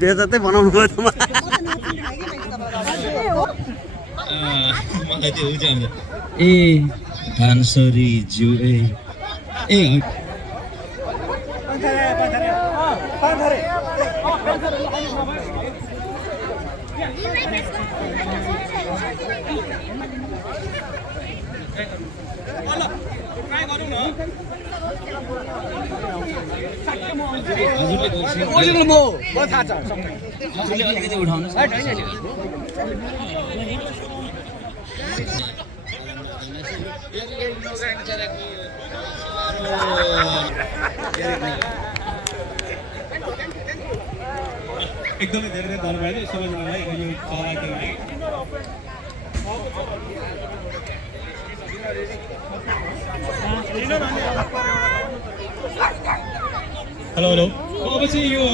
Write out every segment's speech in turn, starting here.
बेजतै बनाउनु भयो त मलाई त्यो हुन्छ ए धानसरी ज्यू ए एकदमै धेरै धन्यवाद सबैजनालाई यो सहभागिताको लागि। हेलो हेलो अब चाहिँ यो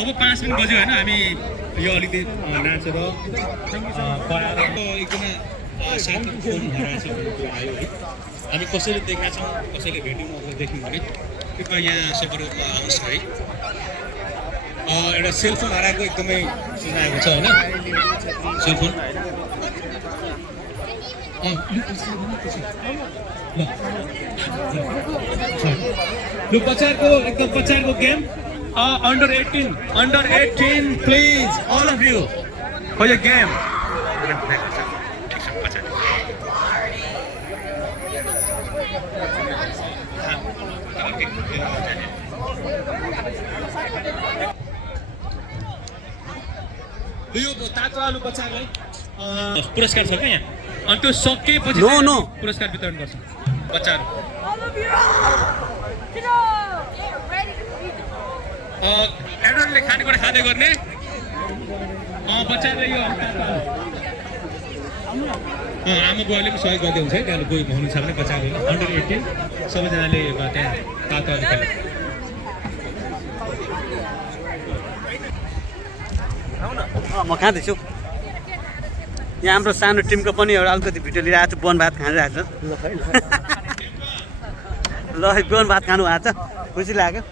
अब 5 मिनट बज्यो होइन हामी यो अलिकति नाचेर पढाएर एकदमै साथी फोन हराएको छ आयो है हामी कसैले देखेका छौँ कसैले भेट्यौँ अब देख्यौँ भने कृपया यहाँ सम्पर्कमा आउनुहोस् है। एउटा सेलफोन हराएको एकदमै सूचना आएको छ होइन सेलफोन लु पछाडिको एकदम पछाडिको game under 18 please all of you for your game। यो तातो आलु पछाडिलाई पुरस्कार छ क्या यहाँ अनि त्यो सकेपछि पुरस्कार वितरण गर्छ बच्चाहरू। एडल्टले खानेकुरा खाँदै गर्ने बच्चाहरूले यो आमा बुवाले पनि सहयोग गर्दै हुन्छ है त्यहाँ कोही हुनुहुन्छ भने बच्चाहरूले अन्डर 18 सबैजनाले त्यहाँ तातो आलु खाने। म खाँदैछु यहाँ हाम्रो सानो टिमको पनि एउटा अलिकति भिडियो लिइरहेको छ वन भात खाइरहेको छ ल वन भात खानु भएको छ खुसी लाग्यो।